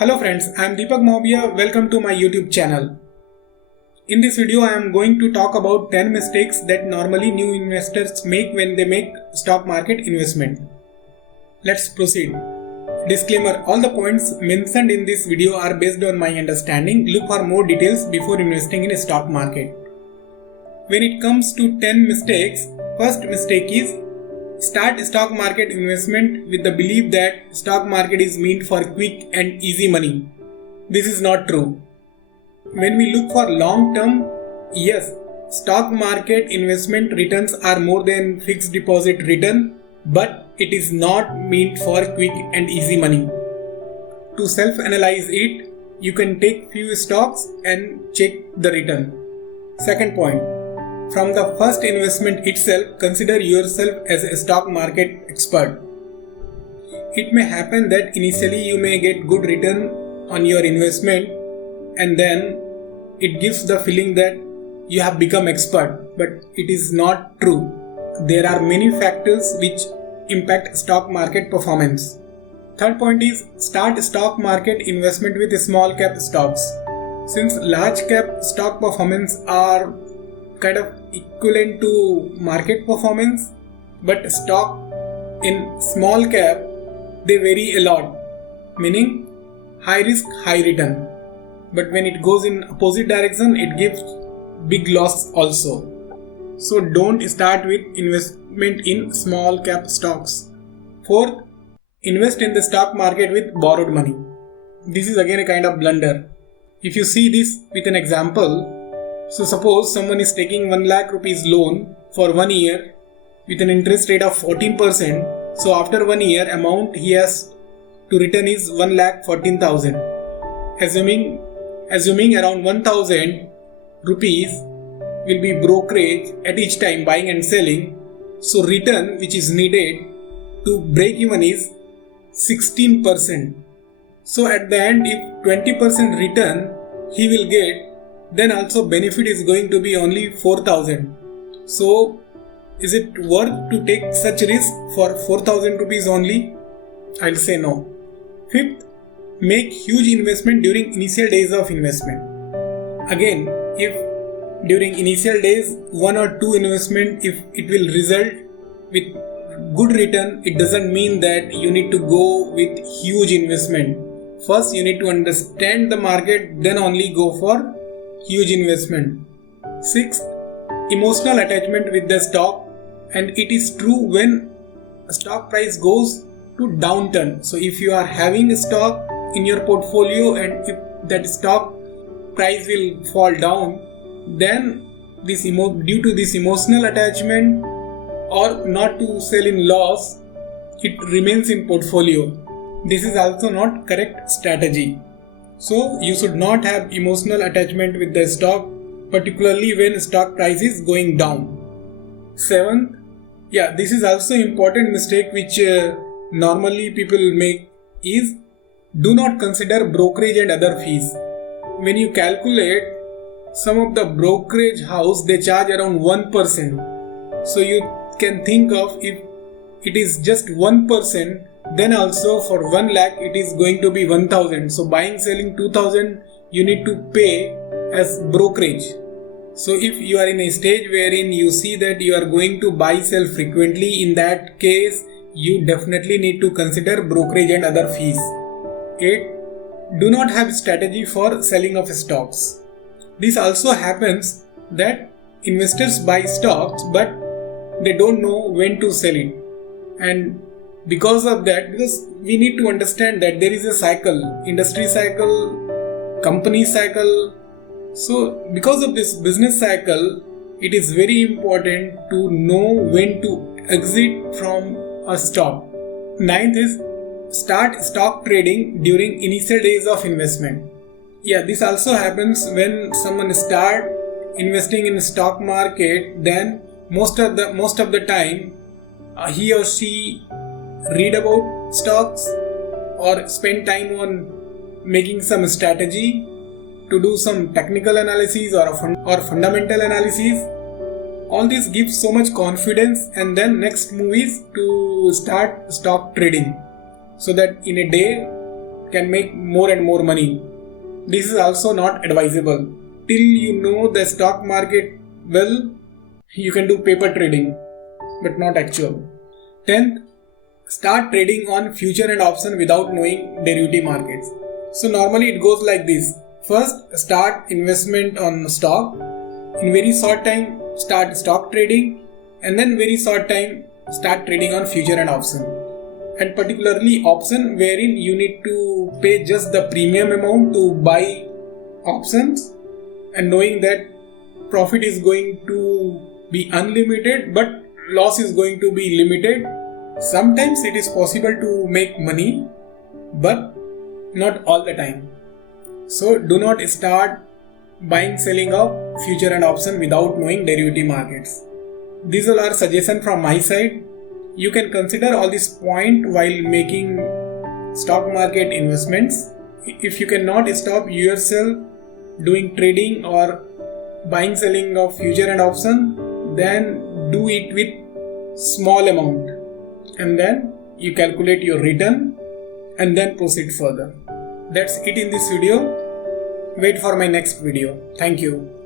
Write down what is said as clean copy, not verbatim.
Hello friends, I am Deepak Maubia. Welcome to my YouTube channel. In this video, I am going to talk about 10 mistakes that normally new investors make when they make stock market investment. Let's proceed. Disclaimer: all the points mentioned in this video are based on my understanding. Look for more details before investing in a stock market. When it comes to 10 mistakes, first mistake is start stock market investment with the belief that stock market is meant for quick and easy money. This is not true. When we look for long term, yes, stock market investment returns are more than fixed deposit return, but it is not meant for quick and easy money. To self-analyze it, you can take few stocks and check the return. Second point, from the first investment itself, consider yourself as a stock market expert. It may happen that initially you may get good return on your investment and then it gives the feeling that you have become expert, but it is not true. There are many factors which impact stock market performance. Third point is start stock market investment with small cap stocks. Since large cap stock performance are kind of equivalent to market performance, but stock in small cap they vary a lot, meaning high risk high return, but when it goes in opposite direction it gives big loss also. So don't start with investment in small cap stocks. Fourth, invest in the stock market with borrowed money. This is again a kind of blunder. If you see this with an example, so suppose someone is taking 1 lakh rupees loan for 1 year with an interest rate of 14%. So after 1 year, amount he has to return is 1,14,000. Assuming around 1,000 rupees will be brokerage at each time buying and selling. So return which is needed to break even is 16%. So at the end, if 20% return he will get, then also benefit is going to be only 4,000. So is it worth to take such risk for 4,000 rupees only? I'll say no. Fifth, make huge investment during initial days of investment. Again, if during initial days 1 or 2 investment, if it will result with good return, it doesn't mean that you need to go with huge investment. First you need to understand the market, then only go for huge investment. Sixth, emotional attachment with the stock, and it is true when a stock price goes to downturn. So if you are having a stock in your portfolio and if that stock price will fall down, then due to this emotional attachment or not to sell in loss, it remains in portfolio. This is also not correct strategy. So you should not have emotional attachment with the stock, particularly when stock price is going down. Seventh, this is also important mistake which normally people make is do not consider brokerage and other fees. When you calculate, some of the brokerage house they charge around 1%. So you can think of if it is just 1%, then also for 1 lakh it is going to be 1,000. So buying selling 2,000 you need to pay as brokerage. So if you are in a stage wherein you see that you are going to buy sell frequently, in that case you definitely need to consider brokerage and other fees. 8. Do not have strategy for selling of stocks. This also happens that investors buy stocks but they don't know when to sell it, and because we need to understand that there is a cycle, industry cycle, company cycle. So because of this business cycle, it is very important to know when to exit from a stock. Ninth is start stock trading during initial days of investment. This also happens when someone start investing in stock market, then most of the time he or she read about stocks or spend time on making some strategy to do some technical analysis or fundamental analysis. All this gives so much confidence, and then next move is to start stock trading, so that in a day can make more and more money. This is also not advisable. Till you know the stock market well, you can do paper trading, but not actual. 10th, start trading on future and option without knowing derivative markets. So normally it goes like this. First, start investment on stock. In very short time, start stock trading, and then very short time, start trading on future and option. And particularly option, wherein you need to pay just the premium amount to buy options, and knowing that profit is going to be unlimited but loss is going to be limited. Sometimes it is possible to make money, but not all the time. So do not start buying selling of future and option without knowing derivative markets. These all are suggestions from my side. You can consider all these points while making stock market investments. If you cannot stop yourself doing trading or buying selling of future and option, then do it with small amount, and then you calculate your return and then proceed further. That's it in this video. Wait for my next video. Thank you.